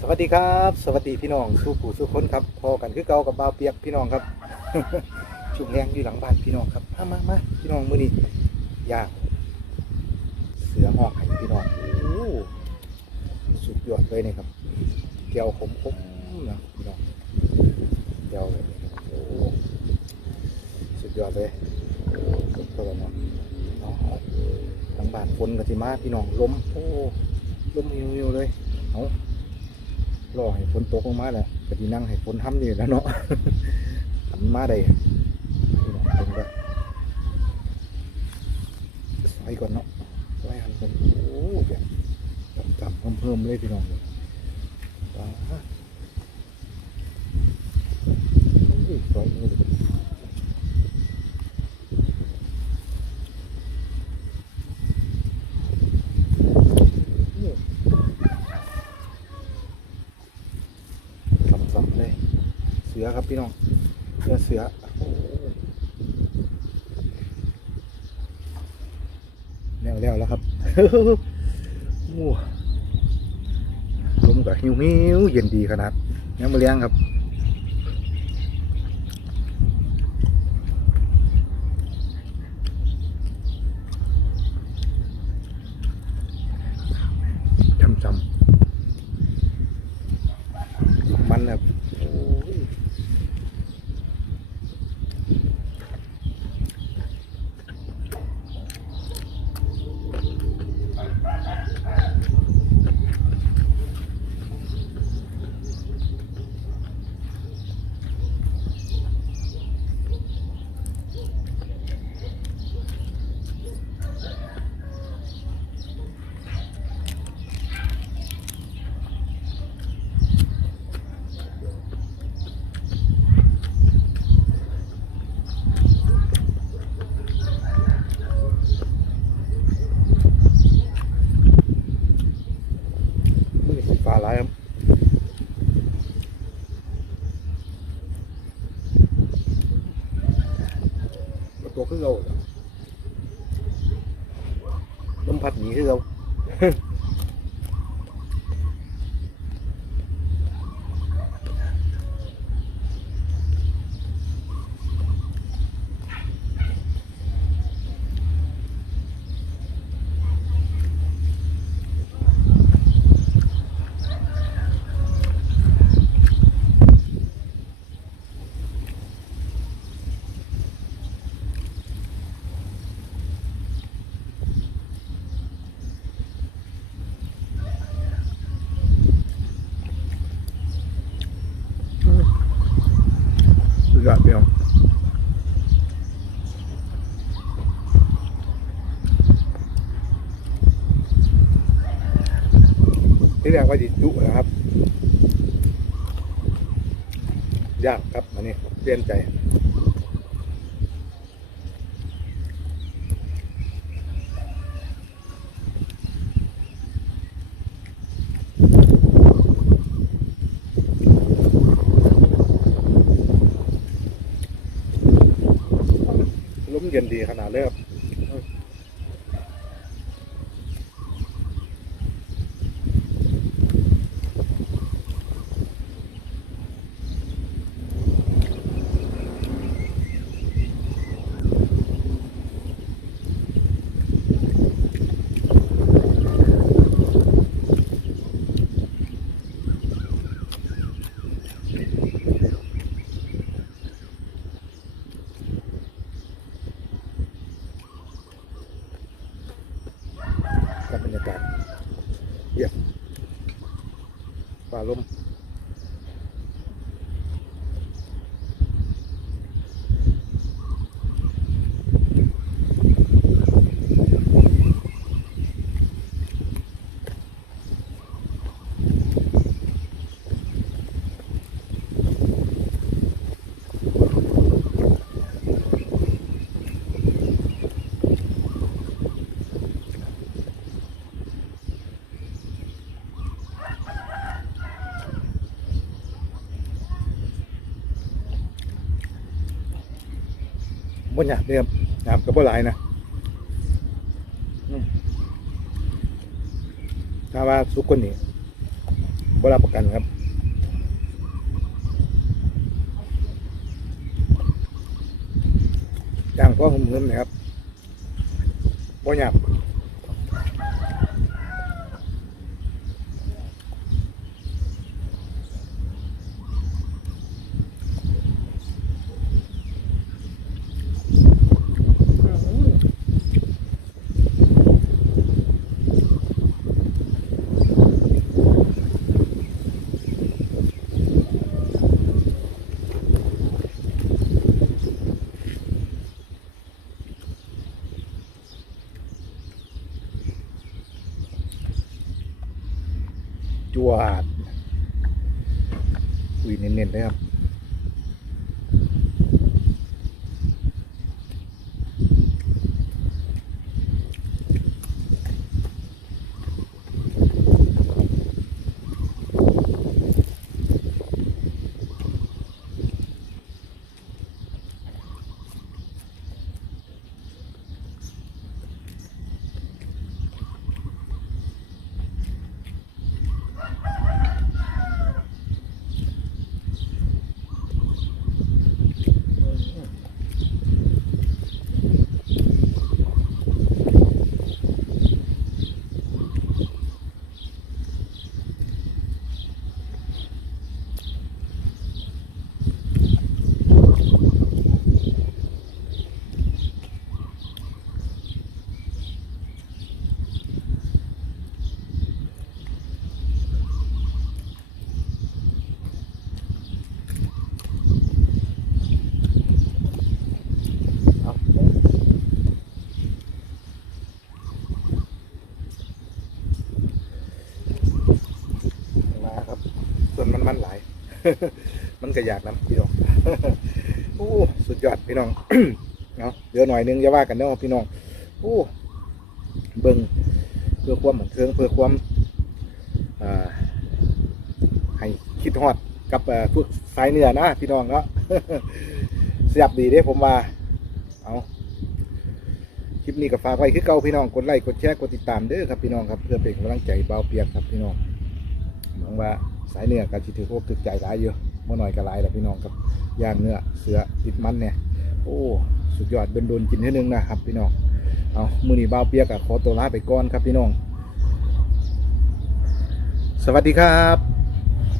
สวัสดีครับ สวัสดีพี่น้องสู้ผู้สู้คนครับพอกันคือเก่ากับบ่าวเปียกพี่น้องครับ ชุมแรงอยู่หลังบ้านพี่น้องครับมามามาพี่น้องมื้อนี้ย่างเสือหอกให้พี่น้องโอ้สุดยอดเลยนี่ครับเกียวขมขมนะพี่น้องเกียวเลยโอ้สุดยอดเลยสุดตัวเนาะเอาเอาหลังบ้านฝนกะทิมาพี่น้องล้มโอ้ล้มหิวๆเลยเอา รอให้ฝนตกลงมาแหละก็ดีนั่งให้ฝนทำนี่แล้วเนาะทำมาได้พี่น้องเป็นก็ใส่ก่อนเนาะไว้หันเป็นโอ้ยจับจับเพิ่มเพิ่มเลยพี่น้องเลยว้าอุ้ยสวยเลยสับๆเลย เสือครับพี่น้องเสือเสือแล้วแล้วแล้วครับโอ้ลมกับหิวหิวเย็นดีขนาดยังมาเลี้ยงครับจำจำมันแบบโอ้ยมือสีฟ้าร้ายครับมันตัวขึ้นเราเหรอ ลมพัดหนีขึ้นเรา สุดยอดพี่น้อง ที่แรกว่าจิจุนะครับยากครับอันนี้เตรียมใจลมเย็นดีขนาดเลยครับ Paloma. บ่หยาบเนี่ยครับหยาบกับบ่หลายนะถ้าว่าสุกคนนี้บ่รับประกันครับย่างพ่อผมเงิมนะครับบ่หยาบ จวดอุ้ยเน้นๆเลยครับ เอามาครับ ส่วนมันมันหลาย มันก็อยากน้ำพี่น้องโอ้สุดยอดพี่น้องเนาะเดี๋ยวหน่อยนึงอย่าว่ากันเนาะพี่น้องโอ้เบิ่งเพื่อความบันเทิงเพื่อความอ่าให้คิดฮอดกับเอ่อพวกสายเนื้อนะพี่น้องเนาะเสียบดีเด้ผมว่าเอาคลิปนี้ก็ฝากไว้คือเก่าพี่น้องกดไลค์กดแชร์กดติดตามเด้อครับพี่น้องครับเพื่อเป็นกำลังใจเบาเปียกครับพี่น้องหวังว่า สายเนื้อการจิถือพวกถึกใจหลายเยอะเมื่อหน่อยก็หลายแล้วพี่น้องครับย่างเนื้อเสือติดมันเนี่ยโอ้สุดยอดเบนโดนกินเท่นึงนะครับ พี่น้องเอามือนี้เบาเปียกอะขอตัวลาไปก่อนครับพี่น้อง สวัสดีครับ